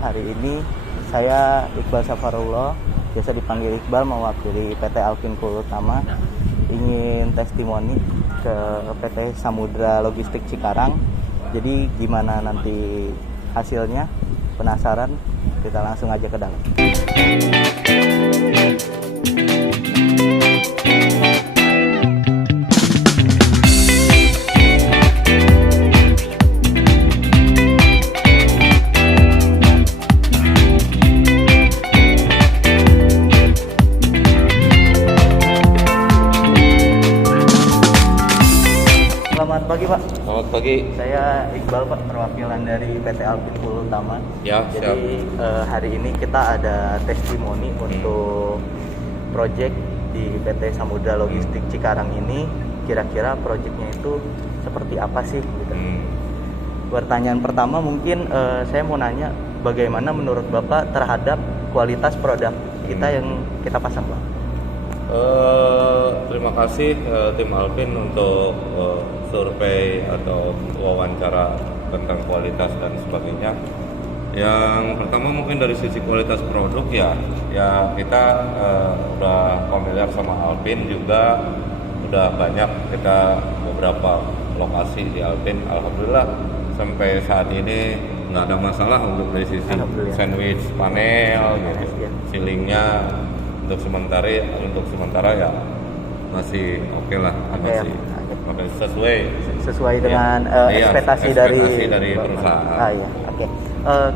hari ini saya Iqbal Safarullah, biasa dipanggil Iqbal, mewakili PT Alpin Pool Utama, ingin testimoni ke PT Samudra Logistik Cikarang. Jadi gimana nanti hasilnya? Penasaran? Kita langsung aja ke dalam. Selamat pagi Pak. Selamat pagi. Saya Iqbal Pak, perwakilan dari PT Alpin Pool Utama. Ya, jadi hari ini kita ada testimoni untuk proyek di PT Samudra Logistik Cikarang ini. Kira-kira proyeknya itu seperti apa sih? Gitu. Pertanyaan pertama mungkin saya mau nanya, bagaimana menurut Bapak terhadap kualitas produk kita yang kita pasang Pak? Terima kasih tim Alpin untuk survei atau wawancara tentang kualitas dan sebagainya. Yang pertama mungkin dari sisi kualitas produk ya kita udah familiar sama Alpin juga, udah banyak kita beberapa lokasi di Alpin. Alhamdulillah sampai saat ini nggak ada masalah untuk dari sisi sandwich panel, gitu. Ceilingnya untuk sementara ya masih oke lah, masih sesuai dengan ekspektasi dari perusahaan. Iya. Oke.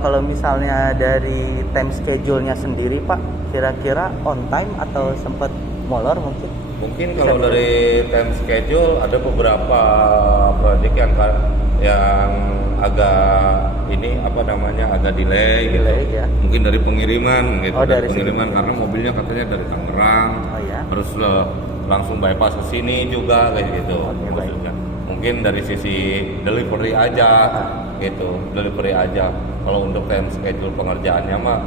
Kalau misalnya dari time schedule-nya sendiri Pak, kira-kira on time atau sempat molor mungkin? Mungkin kalau dari time schedule ada beberapa proyek yang agak agak delay gitu. Ya. Mungkin dari pengiriman gitu. Dari pengiriman karena mobilnya katanya dari Tangerang. Ya. Harus langsung bypass ke sini juga kayak gitu. Maksudnya. Mungkin dari sisi delivery aja gitu. Delivery aja. Kalau untuk time schedule pengerjaannya mah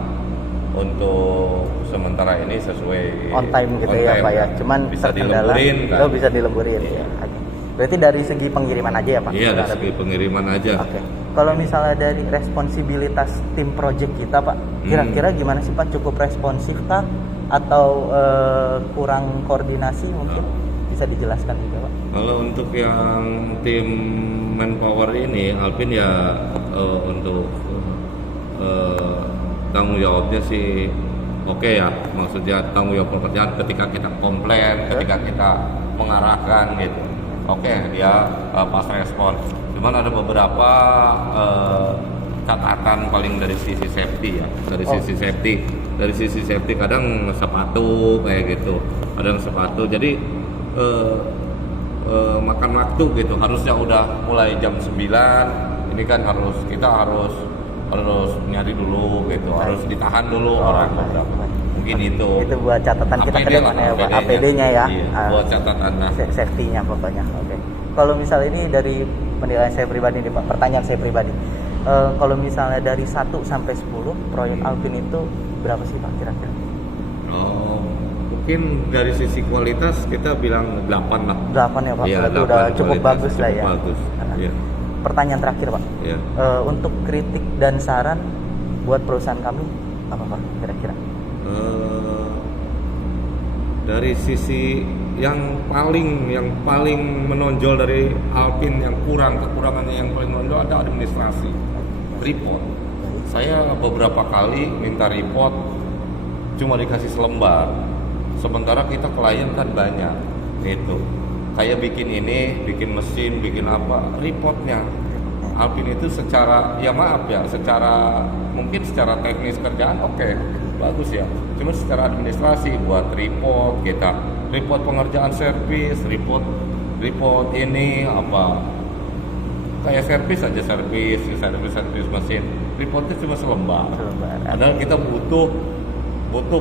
untuk sementara ini sesuai on time gitu ya Pak ya. Cuman bisa dilemburin kan. Bisa dilemburin. Iya. Berarti dari segi pengiriman aja ya Pak? Iya, dari segi pengiriman aja. Oke. Kalau misalnya dari responsibilitas tim project kita Pak, kira-kira gimana sih Pak? Cukup responsif kah? Atau kurang koordinasi mungkin? Bisa dijelaskan juga Pak? Kalau untuk yang tim manpower ini, Alpin ya untuk tanggung jawabnya sih oke ya. Maksudnya tanggung jawab pekerjaan ketika kita komplain, ketika kita mengarahkan gitu. Oke, dia pas respon. Cuman ada beberapa catatan paling dari sisi safety ya. Dari sisi safety kadang sepatu kayak gitu. Kadang sepatu. Jadi makan waktu gitu. Harusnya udah mulai jam 9. Ini kan kita harus nyari dulu gitu. Harus ditahan dulu orang beberapa. Mungkin itu buat catatan kita ke depannya ya Pak, APD-nya ya. Iya, buat catatan safety-nya pokoknya. Oke. Kalau misalnya ini dari penilaian saya pribadi nih Pak, pertanyaan saya pribadi. Kalau misalnya dari 1 sampai 10 proyek Alpin itu berapa sih Pak kira-kira? Mungkin dari sisi kualitas kita bilang 8 lah. 8 ya Pak, ya, berarti udah cukup bagus lah ya. Bagus. Ya. Pertanyaan terakhir Pak, ya. Untuk kritik dan saran buat perusahaan kami apa Pak kira-kira? Dari sisi yang paling menonjol dari Alpin, yang kekurangannya yang paling menonjol ada administrasi, report. Saya beberapa kali minta report cuma dikasih selembar, sementara kita klien kan banyak. Itu kayak bikin mesin, bikin apa, reportnya Alpin itu secara mungkin secara teknis kerjaan oke, bagus ya. Cuma secara administrasi buat report pengerjaan servis, report ini apa kayak servis mesin, reportnya cuma selembar. Padahal kita butuh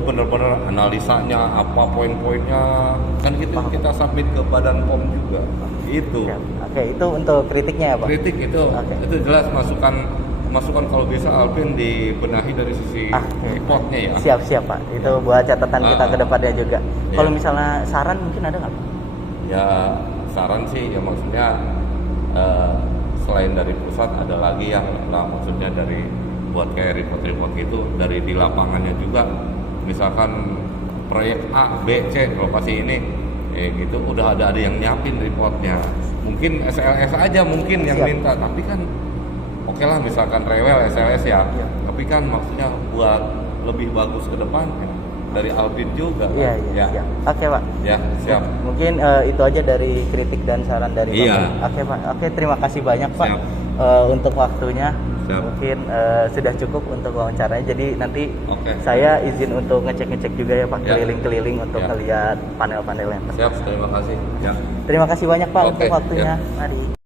bener-bener analisanya, apa poin-poinnya, kan kita submit ke Badan POM juga. Itu. Oke, itu untuk kritiknya ya Pak? Kritik itu jelas masukan kalau bisa Alpin dibenahi dari sisi reportnya ya. Siap Pak, itu buat catatan kita ke depannya juga. Kalau misalnya saran mungkin ada nggak? Ya saran sih ya maksudnya selain dari pusat ada lagi yang maksudnya dari buat kayak report gitu dari di lapangannya juga, misalkan proyek A, B, C, lokasi ini gitu udah ada yang nyiapin reportnya. Mungkin SLS aja mungkin yang Siap. minta, tapi kan oke lah misalkan rewel SLS ya, Iya. tapi kan maksudnya buat lebih bagus ke depan dari Alvin juga kan? Iya, Ya. siap. Oke, Pak. Ya, siap. Mungkin itu aja dari kritik dan saran dari Iya. Bapak. Oke, Pak. Oke, terima kasih banyak, Pak, Siap. untuk waktunya. Siap. Mungkin sudah cukup untuk wawancaranya. Jadi nanti Oke. saya izin untuk ngecek-ngecek juga ya, Pak, Ya. keliling-keliling untuk Ya. ngeliat panel-panel yang Siap, terima kasih. Ya. Terima kasih banyak, Pak, Oke, untuk waktunya. ya. Mari.